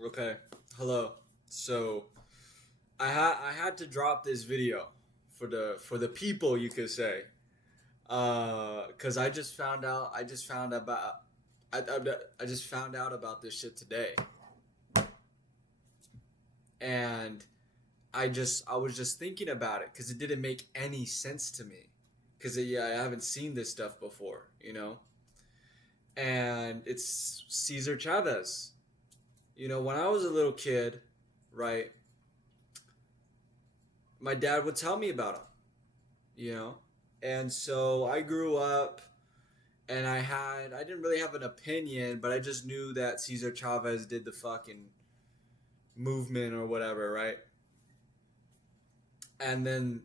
Okay. Hello. So I had to drop this video for the people, you could say. Cuz I just found out about this shit today. And I was just thinking about it cuz it didn't make any sense to me. Cuz yeah, I haven't seen this stuff before. And it's Cesar Chavez. When I was a little kid, right? My dad would tell me about him, you know? And so I grew up and I didn't really have an opinion, but I just knew that Cesar Chavez did the fucking movement or whatever, right? And then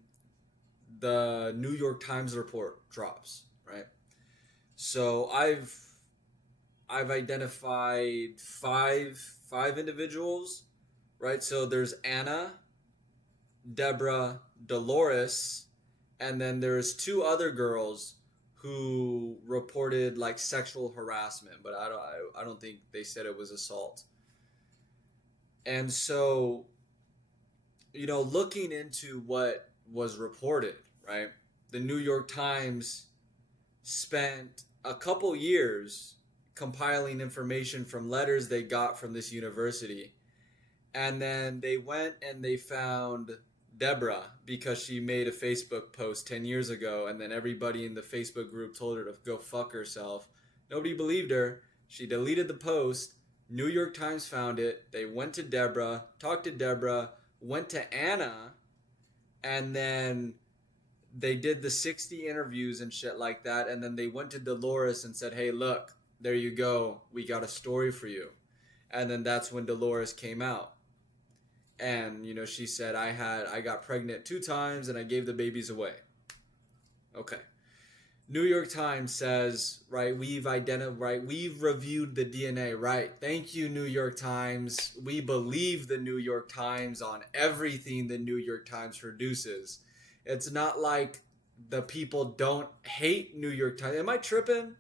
the New York Times report drops, right? So I've identified five individuals, right? So there's Anna, Deborah, Dolores, and then there's two other girls who reported like sexual harassment, but I don't think they said it was assault. And so, looking into what was reported, right? The New York Times spent a couple years compiling information from letters they got from this university. And then they went and they found Deborah because she made a Facebook post 10 years ago, and then everybody in the Facebook group told her to go fuck herself. Nobody believed her. She deleted the post. New York Times found it. They went to Deborah, talked to Deborah, went to Anna, and then they did the 60 interviews and shit like that. And then they went to Dolores and said, hey, look, there you go. We got a story for you. And then that's when Dolores came out. And she said I got pregnant 2 times and I gave the babies away. Okay. New York Times says, right, we've reviewed the DNA, right? Thank you, New York Times. We believe the New York Times on everything the New York Times produces. It's not like the people don't hate New York Times. Am I tripping?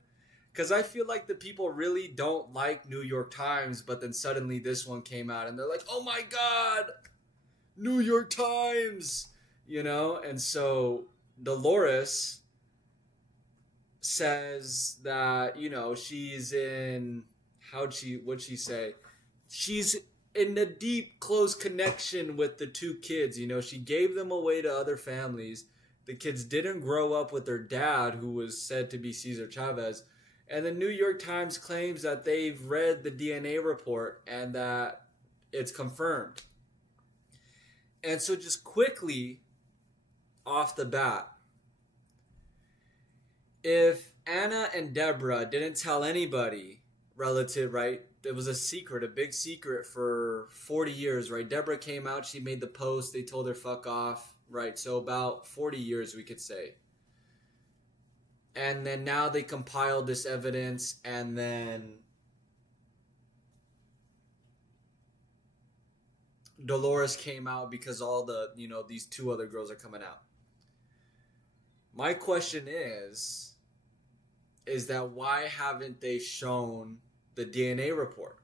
Because I feel like the people really don't like New York Times, but then suddenly this one came out and they're like, oh my God, New York Times, And so Dolores says that, she's in, what'd she say? She's in a deep, close connection with the two kids. She gave them away to other families. The kids didn't grow up with their dad, who was said to be Cesar Chavez. And the New York Times claims that they've read the DNA report and that it's confirmed. And so just quickly, off the bat, if Anna and Deborah didn't tell anybody relative, right? It was a secret, a big secret for 40 years, right? Deborah came out, she made the post, they told her fuck off, right? So about 40 years, we could say. And then now they compiled this evidence, and then Dolores came out because all the, these two other girls are coming out. My question is that why haven't they shown the DNA report?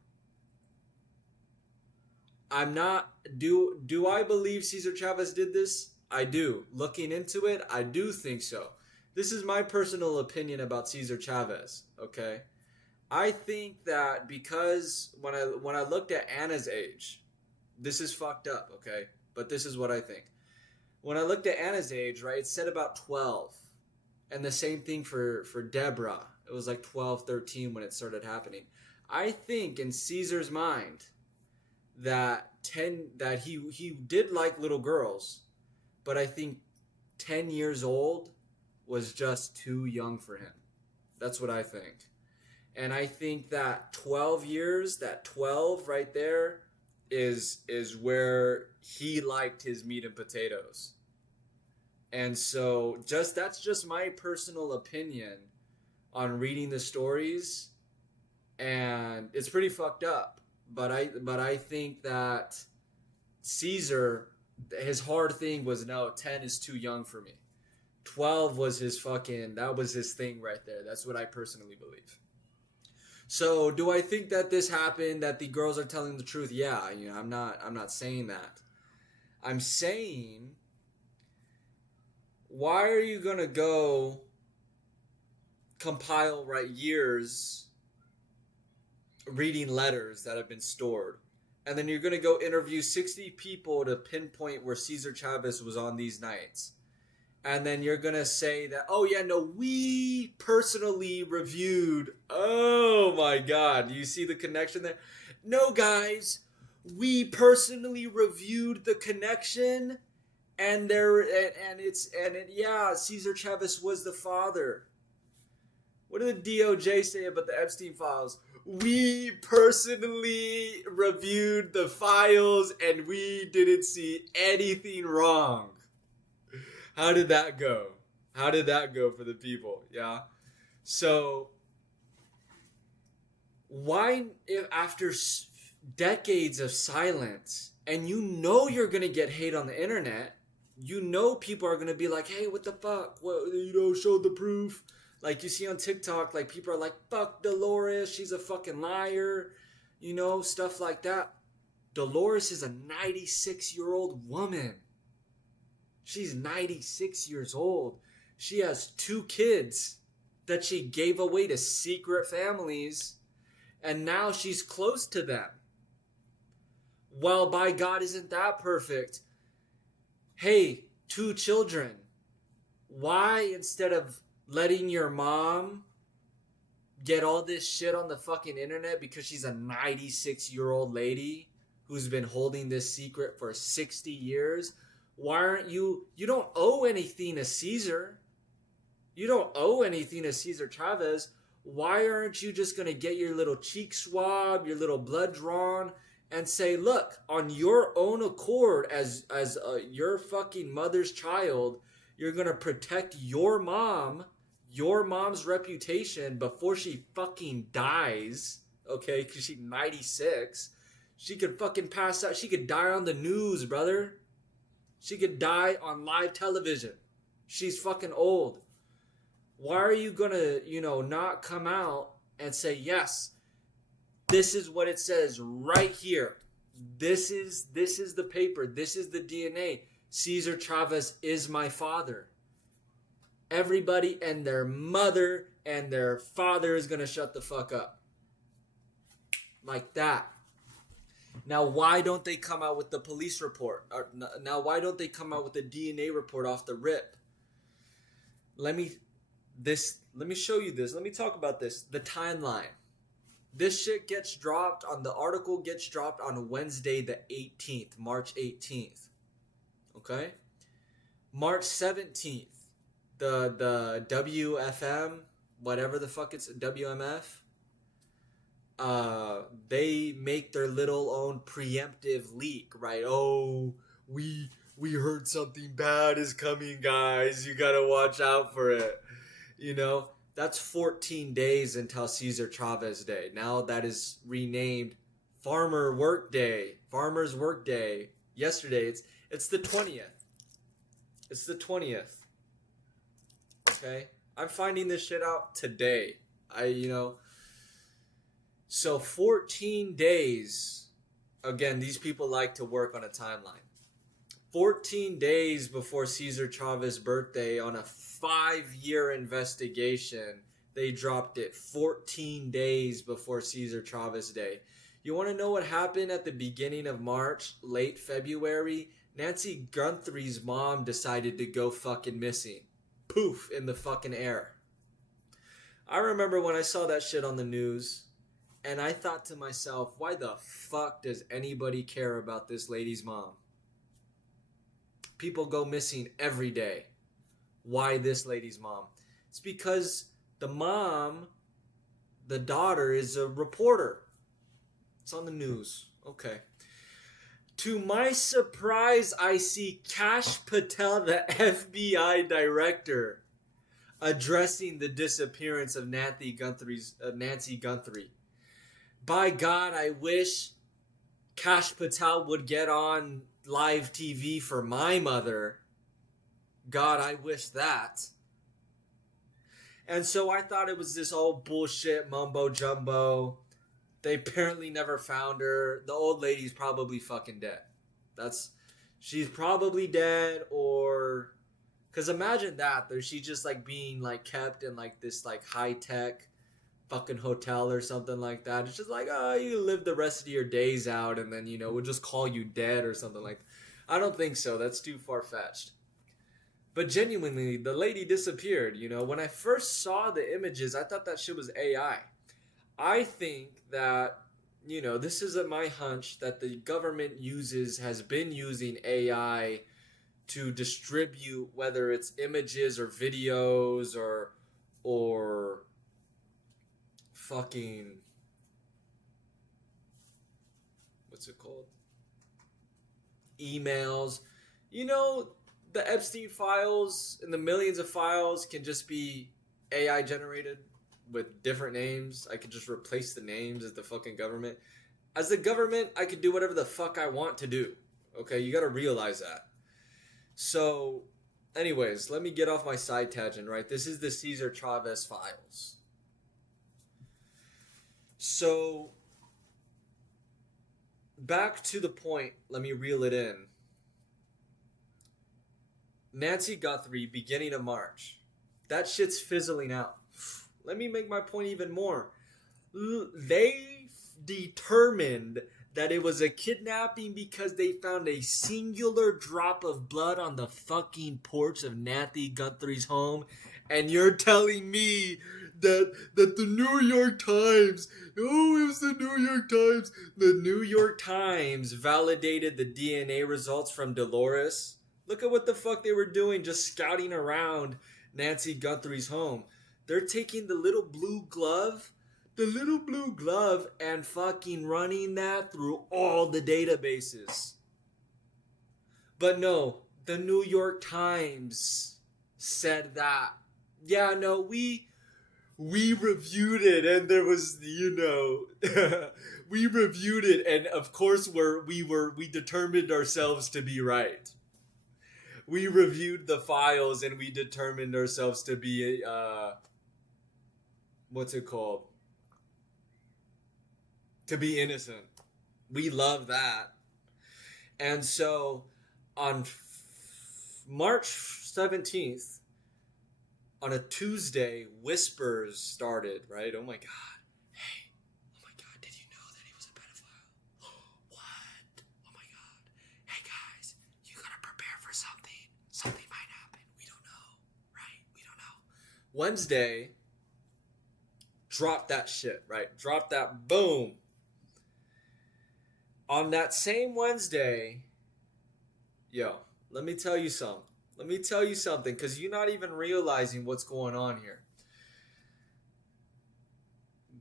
Do I believe Cesar Chavez did this? I do. Looking into it, I do think so. This is my personal opinion about Cesar Chavez, okay? I think that because when I looked at Anna's age, this is fucked up, okay? But this is what I think. When I looked at Anna's age, right, it said about 12. And the same thing for Deborah. It was like 12, 13 when it started happening. I think in Caesar's mind that he did like little girls, but I think 10 years old was just too young for him. That's what I think. And I think that 12 years, that 12 right there is where he liked his meat and potatoes. And so that's just my personal opinion on reading the stories, and it's pretty fucked up. But I think that Caesar, his hard thing was, no, 10 is too young for me. 12 was that was his thing right there. That's what I personally believe. So, do I think that this happened, that the girls are telling the truth? Yeah, I'm not saying that. I'm saying, why are you going to go compile, right, years reading letters that have been stored, and then you're going to go interview 60 people to pinpoint where Cesar Chavez was on these nights? And then you're going to say that, oh yeah, no, we personally reviewed. Oh my God. Do you see the connection there? No, guys, we personally reviewed the connection, and yeah, Cesar Chavez was the father. What did the DOJ say about the Epstein files? We personally reviewed the files and we didn't see anything wrong. How did that go? How did that go for the people? Yeah. So, why, if after decades of silence, and you're going to get hate on the internet, people are going to be like, hey, what the fuck? What, show the proof. Like you see on TikTok, like people are like, fuck Dolores, she's a fucking liar. Stuff like that. Dolores is a 96-year-old woman. She's 96 years old. She has 2 kids that she gave away to secret families, and now she's close to them. Well, by God, isn't that perfect? Hey, 2 children. Why, instead of letting your mom get all this shit on the fucking internet because she's a 96-year-old lady who's been holding this secret for 60 years, why aren't you don't owe anything to Cesar. You don't owe anything to Cesar Chavez. Why aren't you just going to get your little cheek swab, your little blood drawn, and say, look, on your own accord, as your fucking mother's child, you're going to protect your mom's reputation before she fucking dies, okay? Because she's 96. She could fucking pass out. She could die on the news, brother. She could die on live television. She's fucking old. Why are you gonna, not come out and say, yes, this is what it says right here. This is the paper. This is the DNA. Cesar Chavez is my father. Everybody and their mother and their father is gonna shut the fuck up. Like that. Now, why don't they come out with the police report? Now, why don't they come out with the DNA report off the rip? Let me show you this. Let me talk about this. The timeline. This shit the article gets dropped on Wednesday the 18th, March 18th. Okay? March 17th, the WFM, whatever the fuck it's, WMF, they make their little own preemptive leak, right? Oh, we heard something bad is coming, guys. You gotta watch out for it. That's 14 days until Cesar Chavez Day. Now that is renamed Farmer's Work Day. Yesterday, it's the 20th. It's the 20th. Okay? I'm finding this shit out today. So 14 days. Again, these people like to work on a timeline. 14 days before Cesar Chavez's birthday, on a 5-year investigation, they dropped it 14 days before Cesar Chavez Day. You want to know what happened at the beginning of March, late February? Nancy Guthrie's mom decided to go fucking missing. Poof, in the fucking air. I remember when I saw that shit on the news, and I thought to myself, why the fuck does anybody care about this lady's mom? People go missing every day. Why this lady's mom? It's because the daughter is a reporter. It's on the news. Okay. To my surprise, I see Kash Patel, the FBI director, addressing the disappearance of Nancy Guthrie. By God, I wish Kash Patel would get on live TV for my mother. God, I wish that. And so I thought it was this old bullshit mumbo jumbo. They apparently never found her. The old lady's probably fucking dead. She's probably dead, or because imagine that, she's just like being like kept in like this like high tech fucking hotel or something like that. It's just like, oh, you live the rest of your days out, and then we'll just call you dead or something like that. I don't think so. That's too far fetched. But genuinely, the lady disappeared. When I first saw the images, I thought that shit was AI. I think that, this is my hunch that the government has been using AI to distribute, whether it's images or videos or fucking, what's it called? Emails. The Epstein files and the millions of files can just be AI generated with different names. I could just replace the names as the fucking government. As the government, I could do whatever the fuck I want to do. Okay, you gotta realize that. So, anyways, let me get off my side tangent, right? This is the Cesar Chavez files. So, back to the point, let me reel it in. Nancy Guthrie, beginning of March. That shit's fizzling out. Let me make my point even more. They determined that it was a kidnapping because they found a singular drop of blood on the fucking porch of Nancy Guthrie's home. And you're telling me that the New York Times, it was the New York Times. The New York Times validated the DNA results from Dolores. Look at what the fuck they were doing, just scouting around Nancy Guthrie's home. They're taking the little blue glove, and fucking running that through all the databases. But no, the New York Times said that. Yeah, no, we reviewed it, and there was, we reviewed it, and of course we determined ourselves to be right. We reviewed the files and we determined ourselves to be what's it called? To be innocent. We love that. And so on March 17th, on a Tuesday, whispers started, right? Oh my God. Hey, oh my God, did you know that he was a pedophile? What? Oh my God. Hey guys, you gotta prepare for something. Something might happen. We don't know, right? We don't know. Wednesday, drop that shit, right? Drop that, boom. On that same Wednesday, let me tell you something. Because you're not even realizing what's going on here.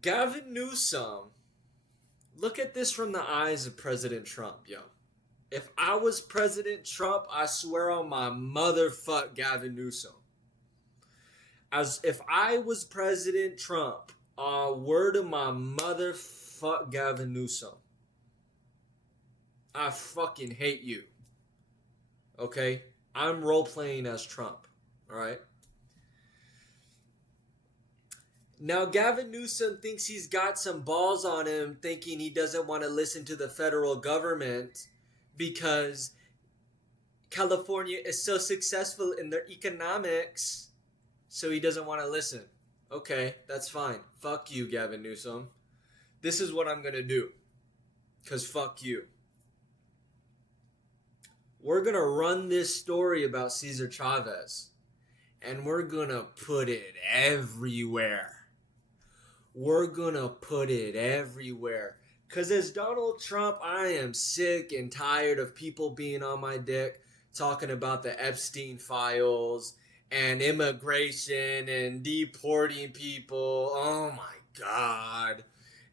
Gavin Newsom, look at this from the eyes of President Trump, If I was President Trump, I swear on my motherfuck Gavin Newsom. As if I was President Trump, word of my motherfuck Gavin Newsom. I fucking hate you. Okay? I'm role-playing as Trump. Alright? Now, Gavin Newsom thinks he's got some balls on him, thinking he doesn't want to listen to the federal government because California is so successful in their economics, so he doesn't want to listen. Okay, that's fine. Fuck you, Gavin Newsom. This is what I'm going to do. Because fuck you. We're going to run this story about Cesar Chavez. And we're going to put it everywhere. Because as Donald Trump, I am sick and tired of people being on my dick talking about the Epstein files and immigration and deporting people. Oh my God.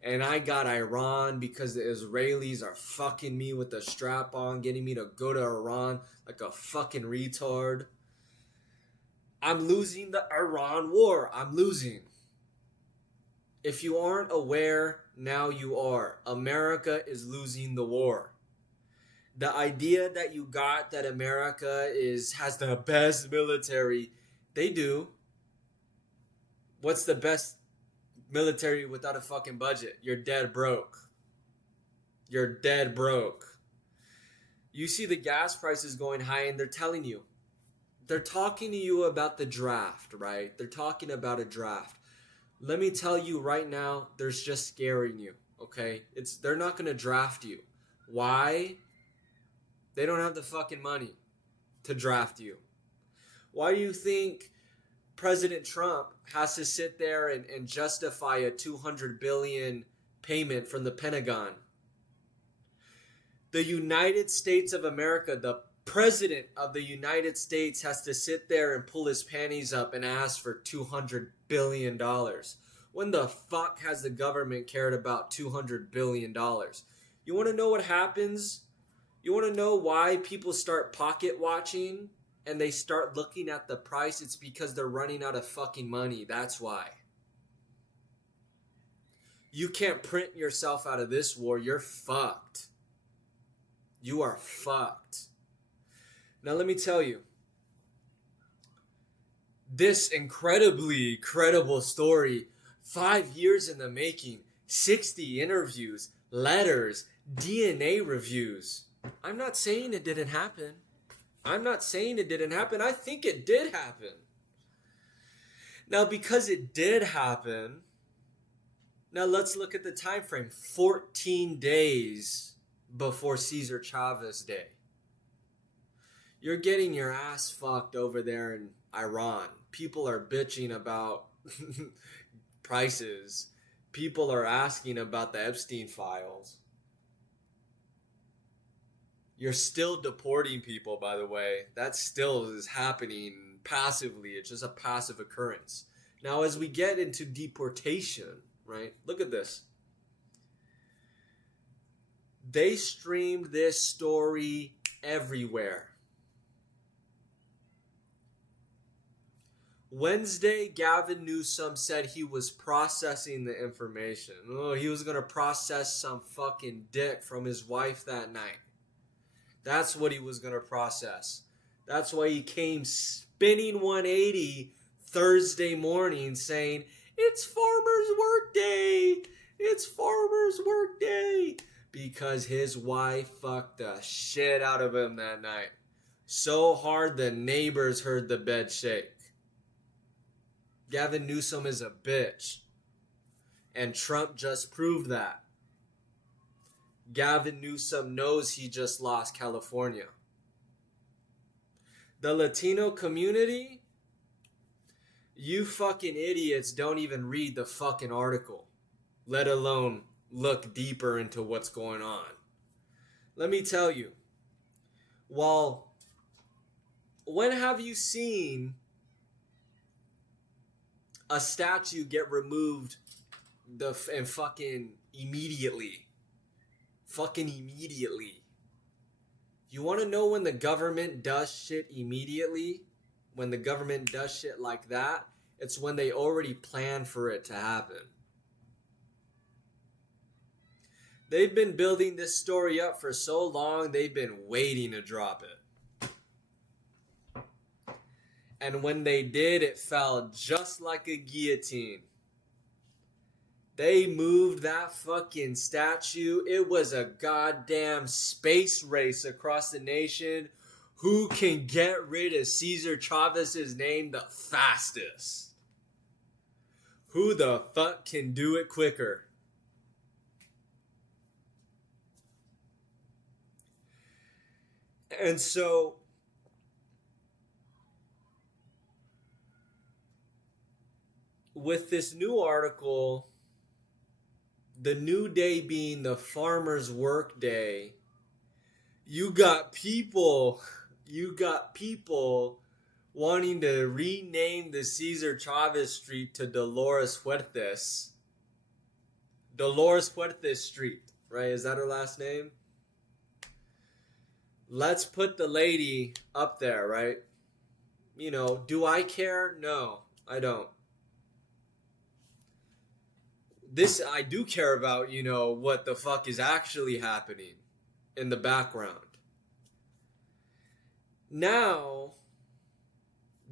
And I got Iran because the Israelis are fucking me with a strap on, getting me to go to Iran like a fucking retard. I'm losing the Iran war. I'm losing. If you aren't aware, now you are. America is losing the war. The idea that you got that America has the best military, they do. What's the best military without a fucking budget? You're dead broke. You're dead broke. You see the gas prices going high and they're telling you. They're talking to you about the draft, right? They're talking about a draft. Let me tell you right now, they're just scaring you, okay? They're not going to draft you. Why? They don't have the fucking money to draft you. Why do you think President Trump has to sit there and justify a $200 billion payment from the Pentagon? The United States of America, the President of the United States has to sit there and pull his panties up and ask for $200 billion. When the fuck has the government cared about $200 billion? You want to know what happens? You want to know why people start pocket watching and they start looking at the price? It's because they're running out of fucking money. That's why. You can't print yourself out of this war. You're fucked. You are fucked. Now let me tell you, this incredibly credible story, 5 years in the making, 60 interviews, letters, DNA reviews. I'm not saying it didn't happen. I think it did happen. Now, because it did happen, now let's look at the time frame. 14 days before Cesar Chavez Day. You're getting your ass fucked over there in Iran. People are bitching about prices. People are asking about the Epstein files. You're still deporting people, by the way. That still is happening passively. It's just a passive occurrence. Now, as we get into deportation, right? Look at this. They streamed this story everywhere. Wednesday, Gavin Newsom said he was processing the information. Oh, he was going to process some fucking dick from his wife that night. That's what he was going to process. That's why he came spinning 180 Thursday morning saying, "It's farmer's work day. It's farmer's work day." Because his wife fucked the shit out of him that night. So hard the neighbors heard the bed shake. Gavin Newsom is a bitch. And Trump just proved that. Gavin Newsom knows he just lost California. The Latino community, you fucking idiots don't even read the fucking article, let alone look deeper into what's going on. Let me tell you, well, when have you seen a statue get removed and fucking immediately? Fucking immediately. You want to know when the government does shit immediately? When the government does shit like that, it's when they already plan for it to happen. They've been building this story up for so long, they've been waiting to drop it. And when they did, it fell just like a guillotine. They moved that fucking statue. It was a goddamn space race across the nation. Who can get rid of Cesar Chavez's name the fastest? Who the fuck can do it quicker? And so, with this new article, the new day being the farmer's work day, you got people wanting to rename the Cesar Chavez Street to Dolores Huertas. Dolores Huertas Street, right? Is that her last name? Let's put the lady up there, right? You know, do I care? No, I don't. This, I do care about, you know, what the fuck is actually happening in the background. Now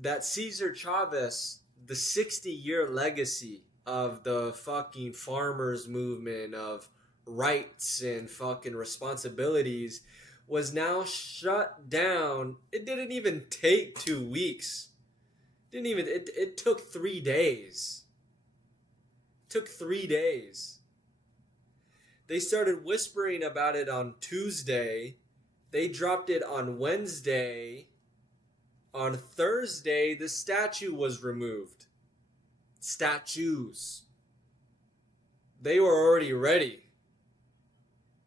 that Cesar Chavez, the 60-year legacy of the fucking farmers movement of rights and fucking responsibilities was now shut down. It didn't even take 2 weeks. It took 3 days. It took 3 days. They started whispering about it on Tuesday. They dropped it on Wednesday. On Thursday, the statue was removed. Statues. They were already ready.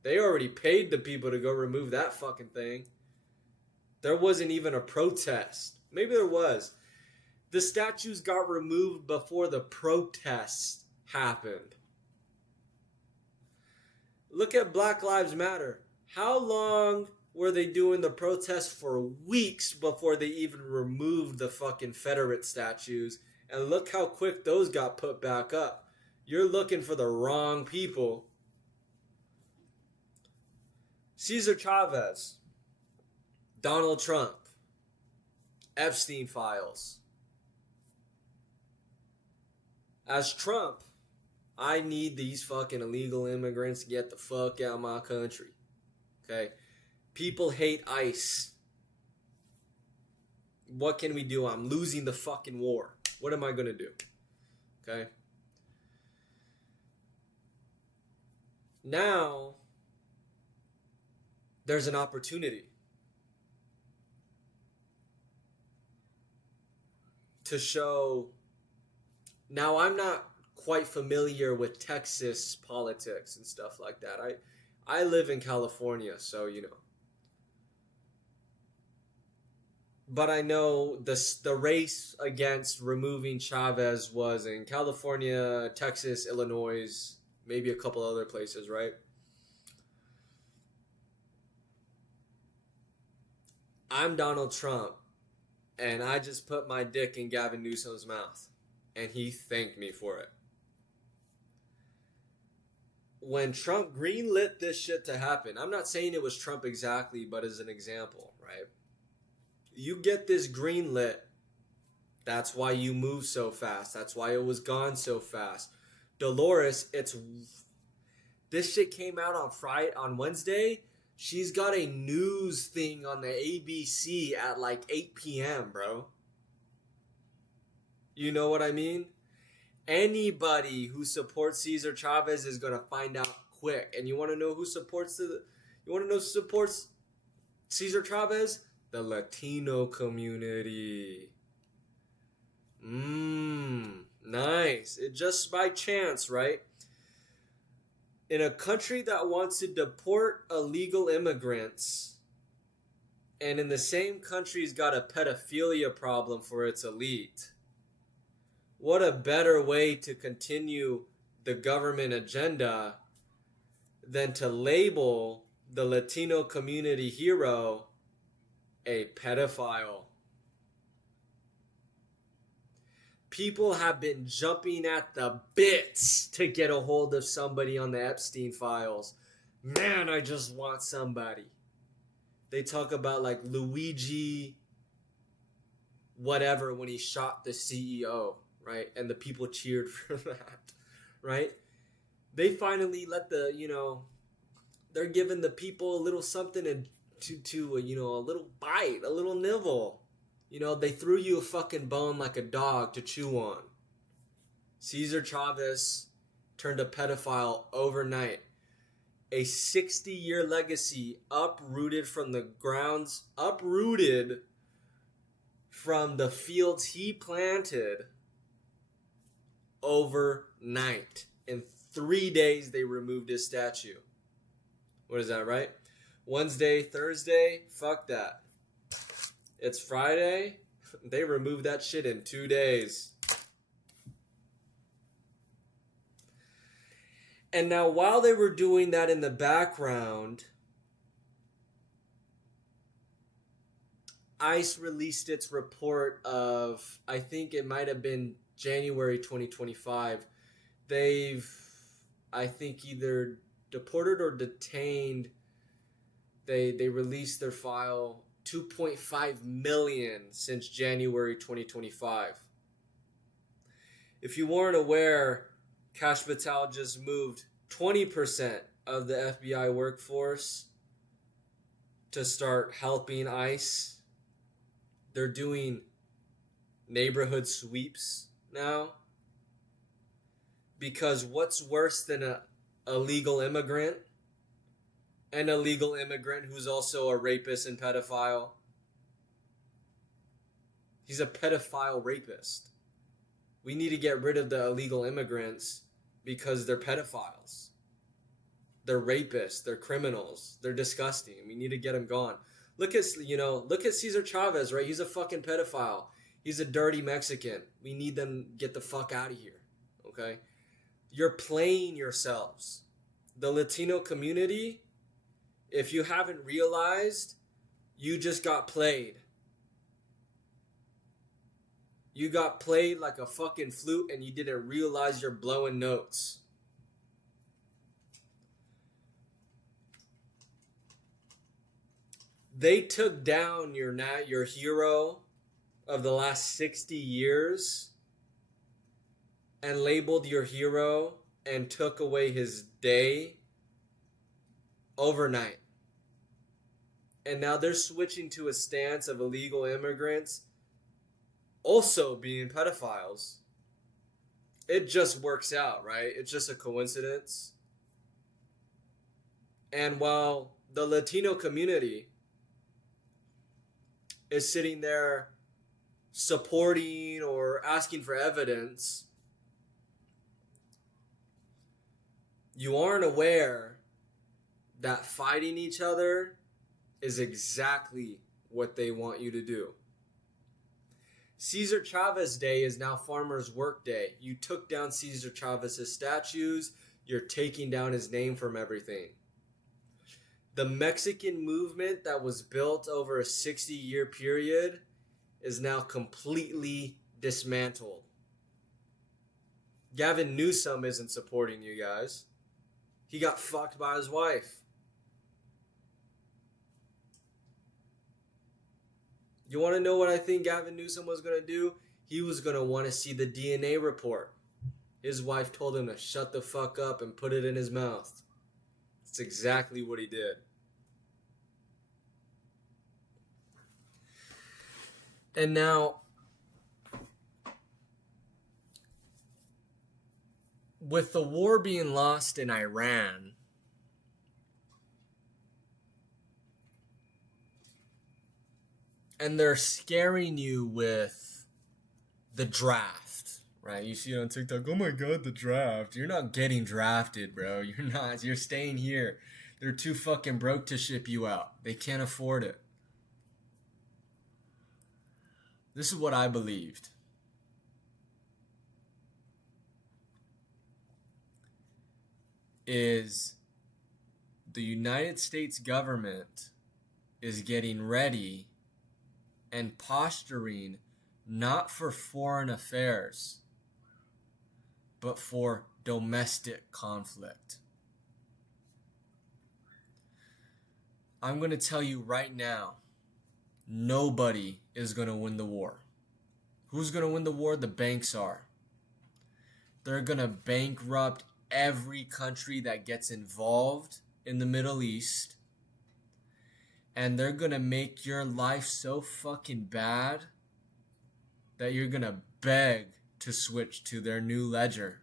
They already paid the people to go remove that fucking thing. There wasn't even a protest. Maybe there was. The statues got removed before the protest happened. Look at Black Lives Matter. How long were they doing the protests? For weeks before they even removed the fucking Confederate statues? And look how quick those got put back up. You're looking for the wrong people. Cesar Chavez, Donald Trump, Epstein files. As Trump, I need these fucking illegal immigrants to get the fuck out of my country. Okay? People hate ICE. What can we do? I'm losing the fucking war. What am I going to do? Okay? Now, there's an opportunity to show. Now, I'm not quite familiar with Texas politics and stuff like that. I live in California, so you know. But I know the race against removing Chavez was in California, Texas, Illinois, maybe a couple other places, right? I'm Donald Trump, and I just put my dick in Gavin Newsom's mouth, and he thanked me for it. When Trump greenlit this shit to happen, I'm not saying it was Trump exactly, but as an example, right? You get this greenlit, that's why you move so fast. That's why it was gone so fast. Dolores, this shit came out on Wednesday. She's got a news thing on the ABC at like 8 p.m., bro. You know what I mean? Anybody who supports Cesar Chavez is going to find out quick. And you want to know who supports Cesar Chavez? The Latino community. Nice. It just by chance, right? In a country that wants to deport illegal immigrants, and in the same country's got a pedophilia problem for its elite, what a better way to continue the government agenda than to label the Latino community hero a pedophile. People have been jumping at the bits to get a hold of somebody on the Epstein files. Man, I just want somebody. They talk about like Luigi whatever when he shot the CEO, right? And the people cheered for that, right? They finally let they're giving the people a little something to a little bite, a little nibble. They threw you a fucking bone like a dog to chew on. Cesar Chavez turned a pedophile overnight. A 60-year legacy uprooted from the grounds, uprooted from the fields he planted overnight. In 3 days, they removed his statue. What is that, right? Wednesday, Thursday, fuck that. It's Friday. They removed that shit in 2 days. And now while they were doing that in the background, ICE released its report of, I think it might have been January 2025. They've, I think, either deported or detained. They released their file 2.5 million since January 2025. If you weren't aware, Cash Patel just moved 20% of the FBI workforce to start helping ICE. They're doing neighborhood sweeps now. Because what's worse than a illegal immigrant? An illegal immigrant who's also a rapist and pedophile. He's a pedophile rapist. We need to get rid of the illegal immigrants because they're pedophiles. They're rapists. They're criminals. They're disgusting. We need to get them gone. Look at Cesar Chavez, right? He's a fucking pedophile. He's a dirty Mexican. We need them to get the fuck out of here. Okay? You're playing yourselves. The Latino community, if you haven't realized, you just got played. You got played like a fucking flute and you didn't realize you're blowing notes. They took down your hero of the last 60 years and labeled your hero and took away his day overnight. And now they're switching to a stance of illegal immigrants also being pedophiles. It just works out, right? It's just a coincidence. And while the Latino community is sitting there supporting or asking for evidence, you aren't aware that fighting each other is exactly what they want you to do. Cesar Chavez Day is now Farmers Work Day. You took down Cesar Chavez's statues. You're taking down his name from everything. The Mexican movement that was built over a 60-year period is now completely dismantled. Gavin Newsom isn't supporting you guys. He got fucked by his wife. You want to know what I think Gavin Newsom was going to do? He was going to want to see the DNA report. His wife told him to shut the fuck up and put it in his mouth. That's exactly what he did. And now, with the war being lost in Iran, and they're scaring you with the draft, right? You see it on TikTok, oh my god, the draft. You're not getting drafted, bro. You're not. You're staying here. They're too fucking broke to ship you out. They can't afford it. This is what I believed. Is the United States government is getting ready and posturing not for foreign affairs, but for domestic conflict. I'm going to tell you right now, nobody is going to win the war. Who's going to win the war? The banks are. They're going to bankrupt every country that gets involved in the Middle East. And they're going to make your life so fucking bad that you're going to beg to switch to their new ledger.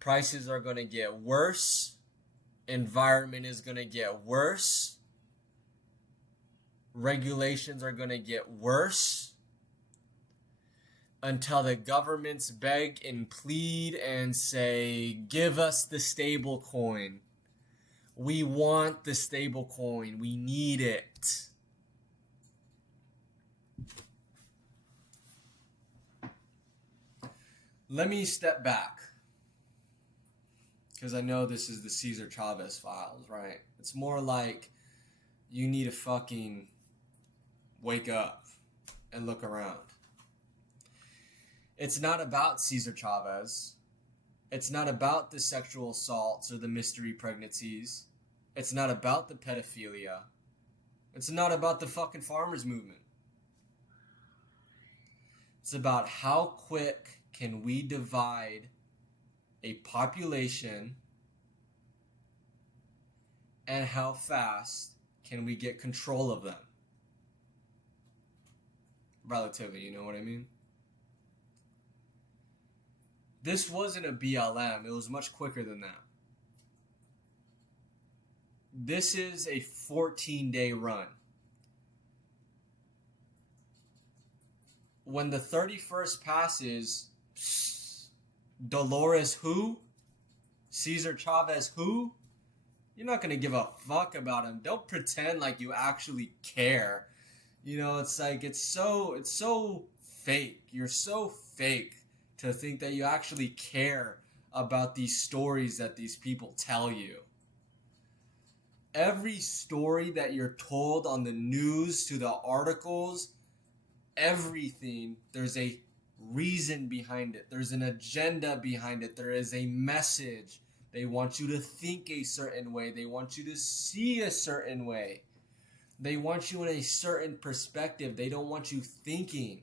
Prices are going to get worse. Environment is going to get worse. Regulations are going to get worse. Until the governments beg and plead and say, give us the stable coin. We want the stable coin. We need it. Let me step back. Because I know this is the Cesar Chavez files, right? It's more like you need to fucking wake up and look around. It's not about Cesar Chavez. It's not about the sexual assaults or the mystery pregnancies. It's not about the pedophilia. It's not about the fucking farmers movement. It's about how quick can we divide a population and how fast can we get control of them. Relatively, you know what I mean? This wasn't a BLM. It was much quicker than that. This is a 14-day run. When the 31st passes, Dolores who? Cesar Chavez who? You're not going to give a fuck about him. Don't pretend like you actually care. You know, it's like, it's so fake. You're so fake to think that you actually care about these stories that these people tell you. Every story that you're told on the news, to the articles, everything, there's a reason behind it. There's an agenda behind it. There is a message. They want you to think a certain way. They want you to see a certain way. They want you in a certain perspective. They don't want you thinking.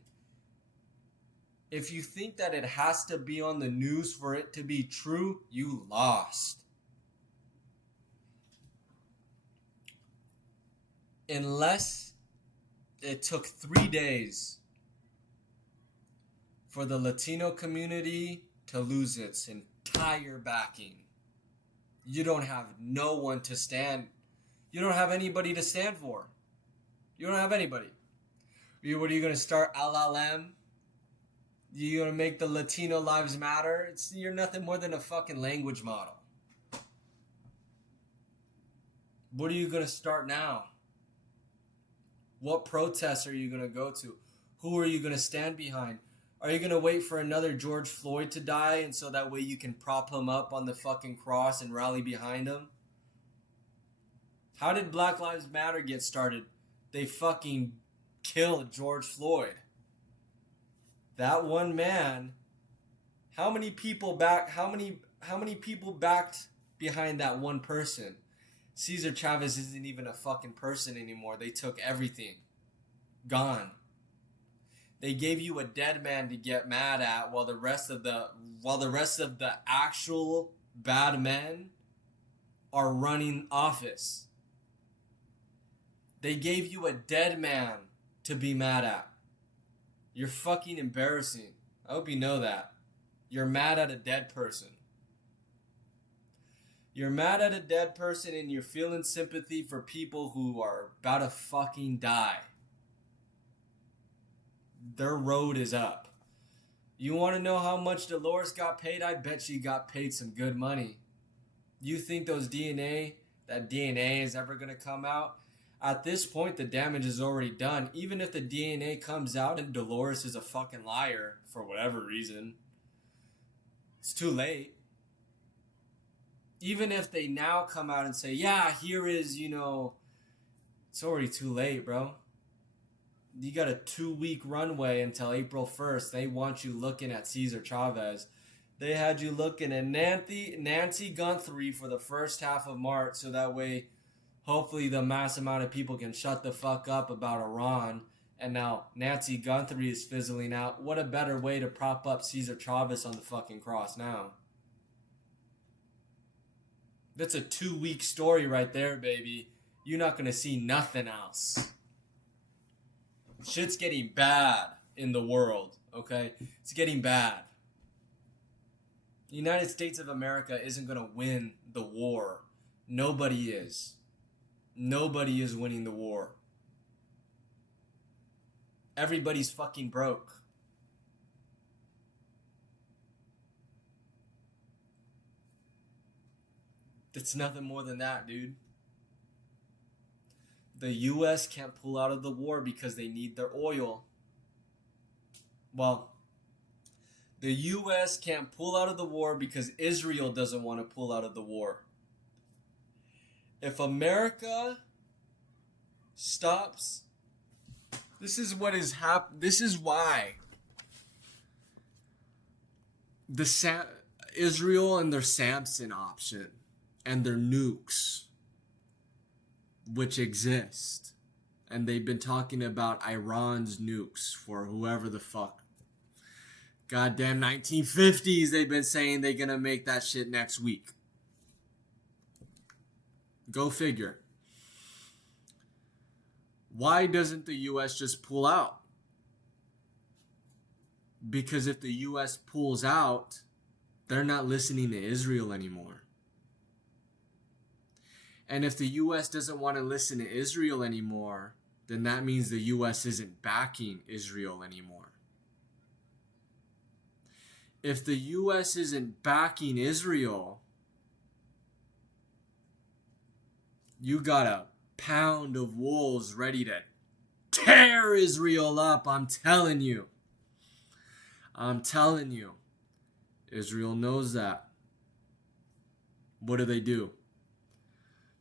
If you think that it has to be on the news for it to be true, you lost. Unless it took 3 days for the Latino community to lose its entire backing. You don't have no one to stand. You don't have anybody to stand for. You don't have anybody. What are you going to start LLM? You're going to make the Latino lives matter? You're nothing more than a fucking language model. What are you going to start now? What protests are you going to go to? Who are you going to stand behind? Are you going to wait for another George Floyd to die and so that way you can prop him up on the fucking cross and rally behind him? How did Black Lives Matter get started? They fucking killed George Floyd. That one man, how many people backed behind that one person? Cesar Chavez isn't even a fucking person anymore. They took everything. Gone. They gave you a dead man to get mad at while the rest of the actual bad men are running office. They gave you a dead man to be mad at. You're fucking embarrassing. I hope you know that. You're mad at a dead person. You're mad at a dead person and you're feeling sympathy for people who are about to fucking die. Their road is up. You want to know how much Dolores got paid? I bet she got paid some good money. You think that DNA is ever going to come out? At this point, the damage is already done. Even if the DNA comes out and Dolores is a fucking liar for whatever reason, it's too late. Even if they now come out and say, yeah, here is, it's already too late, bro. You got a 2-week runway until April 1st. They want you looking at Cesar Chavez. They had you looking at Nancy Guthrie for the first half of March, so that way, hopefully the mass amount of people can shut the fuck up about Iran. And now Nancy Guthrie is fizzling out. What a better way to prop up Cesar Chavez on the fucking cross now. That's a 2-week story right there, baby. You're not going to see nothing else. Shit's getting bad in the world, okay? It's getting bad. The United States of America isn't going to win the war. Nobody is. Nobody is winning the war. Everybody's fucking broke. It's nothing more than that, dude. The U.S. can't pull out of the war because they need their oil. Well, the U.S. can't pull out of the war because Israel doesn't want to pull out of the war. If America stops, this is what is happening. This is why Israel and their Samson option and their nukes, which exist, and they've been talking about Iran's nukes for whoever the fuck Goddamn 1950s, they've been saying they're gonna make that shit next week. Go figure. Why doesn't the U.S. just pull out? Because if the U.S. pulls out, they're not listening to Israel anymore. And if the U.S. doesn't want to listen to Israel anymore, then that means the U.S. isn't backing Israel anymore. If the U.S. isn't backing Israel, you got a pound of wolves ready to tear Israel up. I'm telling you. Israel knows that. What do?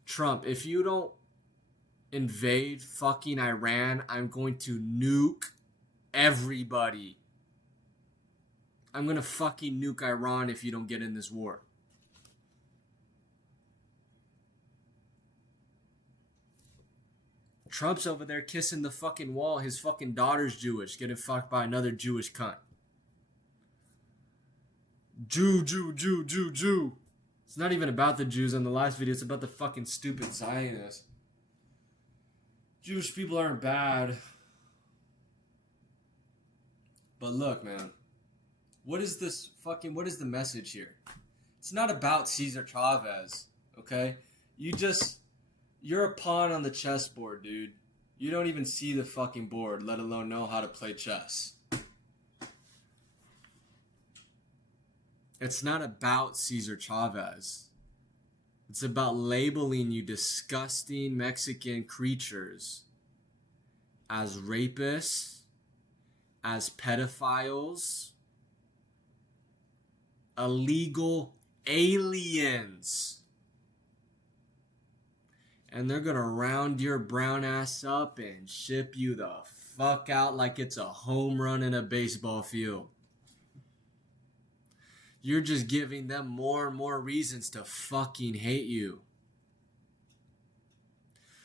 Trump, if you don't invade fucking Iran, I'm going to nuke everybody. I'm going to fucking nuke Iran if you don't get in this war. Trump's over there kissing the fucking wall. His fucking daughter's Jewish, getting fucked by another Jewish cunt. Jew. It's not even about the Jews in the last video. It's about the fucking stupid Zionists. Jewish people aren't bad. But look, man. What is the message here? It's not about Cesar Chavez, okay? You're a pawn on the chessboard, dude. You don't even see the fucking board, let alone know how to play chess. It's not about Cesar Chavez. It's about labeling you disgusting Mexican creatures as rapists, as pedophiles, illegal aliens. And they're gonna round your brown ass up and ship you the fuck out like it's a home run in a baseball field. You're just giving them more and more reasons to fucking hate you.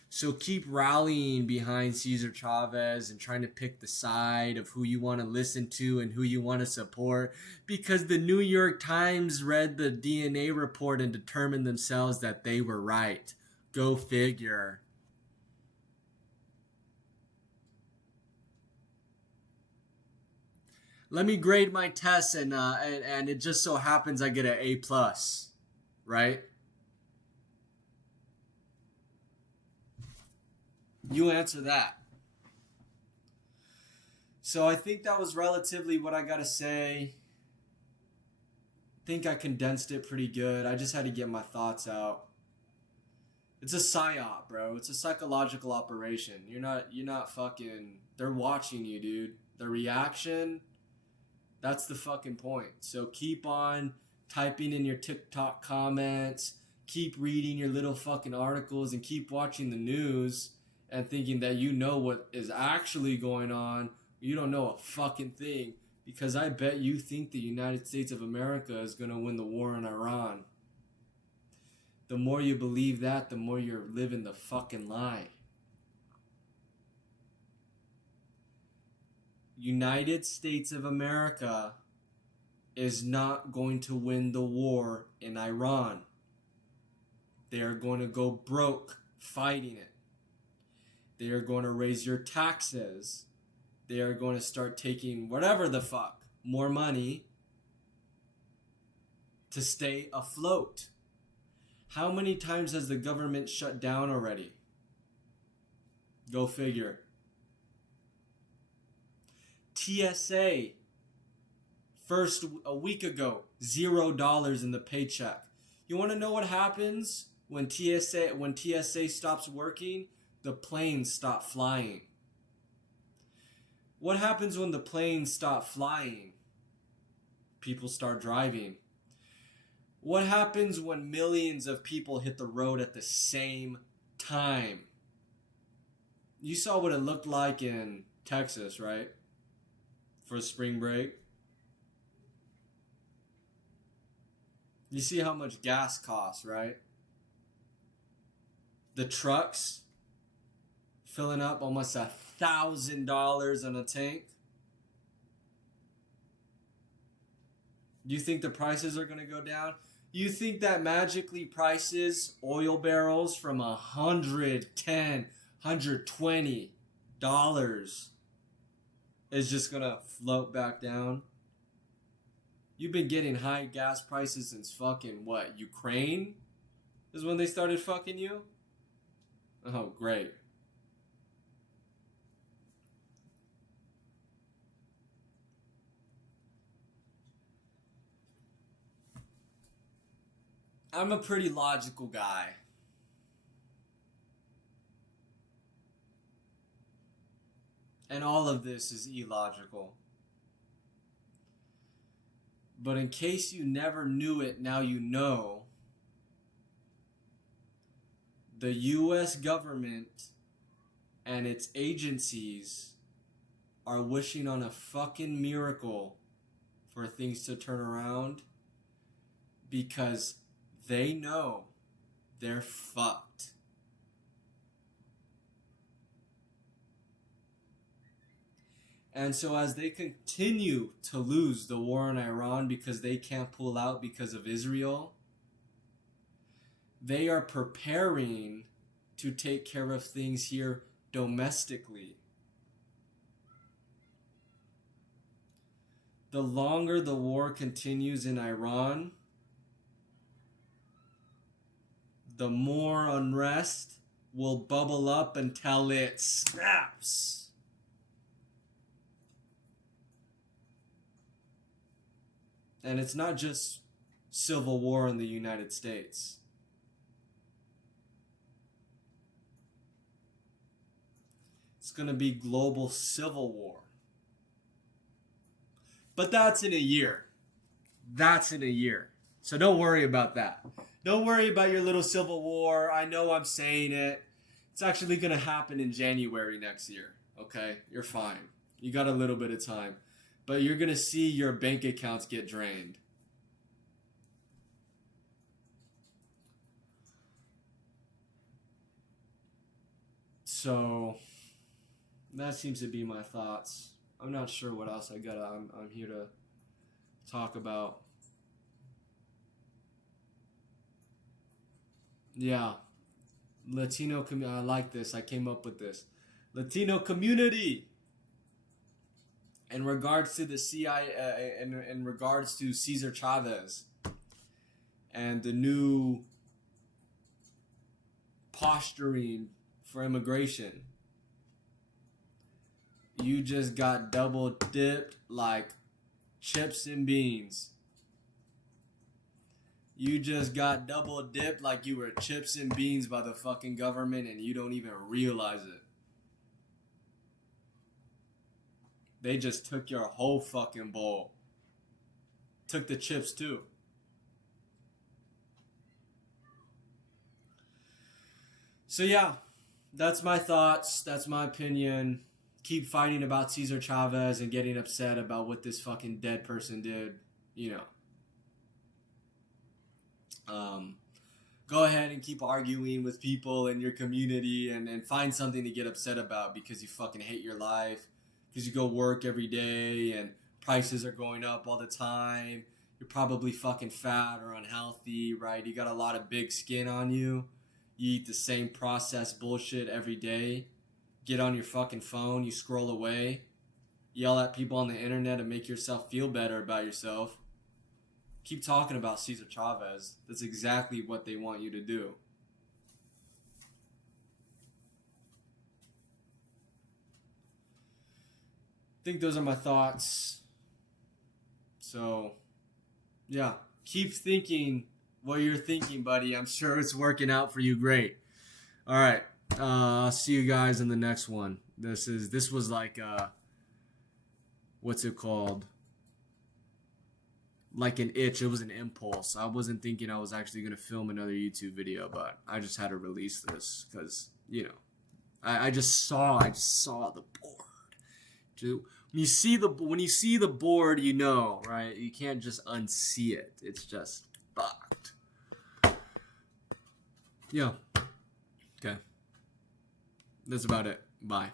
So keep rallying behind Cesar Chavez and trying to pick the side of who you want to listen to and who you want to support, because the New York Times read the DNA report and determined themselves that they were right. Go figure. Let me grade my tests and it just so happens I get an A+, right? You answer that. So I think that was relatively what I got to say. I think I condensed it pretty good. I just had to get my thoughts out. It's a psyop, bro. It's a psychological operation. You're not fucking... They're watching you, dude. The reaction... That's the fucking point. So keep on typing in your TikTok comments. Keep reading your little fucking articles and keep watching the news and thinking that you know what is actually going on. You don't know a fucking thing, because I bet you think the United States of America is going to win the war in Iran. The more you believe that, the more you're living the fucking lie. United States of America is not going to win the war in Iran. They are going to go broke fighting it. They are going to raise your taxes. They are going to start taking whatever the fuck, more money to stay afloat. How many times has the government shut down already? Go figure. TSA, a week ago, $0 in the paycheck. You want to know what happens when TSA stops working? The planes stop flying. What happens when the planes stop flying? People start driving. What happens when millions of people hit the road at the same time? You saw what it looked like in Texas, right? For spring break. You see how much gas costs, right? The trucks filling up almost $1,000 on a tank. You think the prices are going to go down? You think that magically prices, oil barrels from $110, $120 is just going to float back down? You've been getting high gas prices since fucking what? Ukraine is when they started fucking you? Oh, great. I'm a pretty logical guy. And all of this is illogical. But in case you never knew it, now you know. The US government and its agencies are wishing on a fucking miracle for things to turn around because they know they're fucked. And so as they continue to lose the war in Iran because they can't pull out because of Israel, they are preparing to take care of things here domestically. The longer the war continues in Iran, the more unrest will bubble up until it snaps. And it's not just civil war in the United States. It's going to be global civil war. But that's in a year. That's in a year. So don't worry about that. Don't worry about your little civil war. I know I'm saying it. It's actually going to happen in January next year. Okay? You're fine. You got a little bit of time. But you're going to see your bank accounts get drained. So that seems to be my thoughts. I'm not sure what else I'm here to talk about. Yeah. Latino community. I like this. I came up with this. Latino community. In regards to the CIA, in regards to Cesar Chavez and the new posturing for immigration, you just got double dipped like chips and beans. You just got double dipped like you were chips and beans by the fucking government and you don't even realize it. They just took your whole fucking bowl. Took the chips too. So yeah, that's my thoughts. That's my opinion. Keep fighting about Cesar Chavez and getting upset about what this fucking dead person did. You know. Go ahead and keep arguing with people in your community and find something to get upset about because you fucking hate your life. Because you go work every day and prices are going up all the time. You're probably fucking fat or unhealthy, right? You got a lot of big skin on you. You eat the same processed bullshit every day. Get on your fucking phone, you scroll away. Yell at people on the internet and make yourself feel better about yourself. Keep talking about Cesar Chavez. That's exactly what they want you to do. I think those are my thoughts. So, yeah. Keep thinking what you're thinking, buddy. I'm sure it's working out for you great. All right. I'll see you guys in the next one. This was like what's it called? Like an itch. It was an impulse. I wasn't thinking I was actually going to film another YouTube video, but I just had to release this because, you know, I just saw the board. Dude, when you see the board, you know, right? You can't just unsee it. It's just fucked. Yeah. Okay. That's about it. Bye.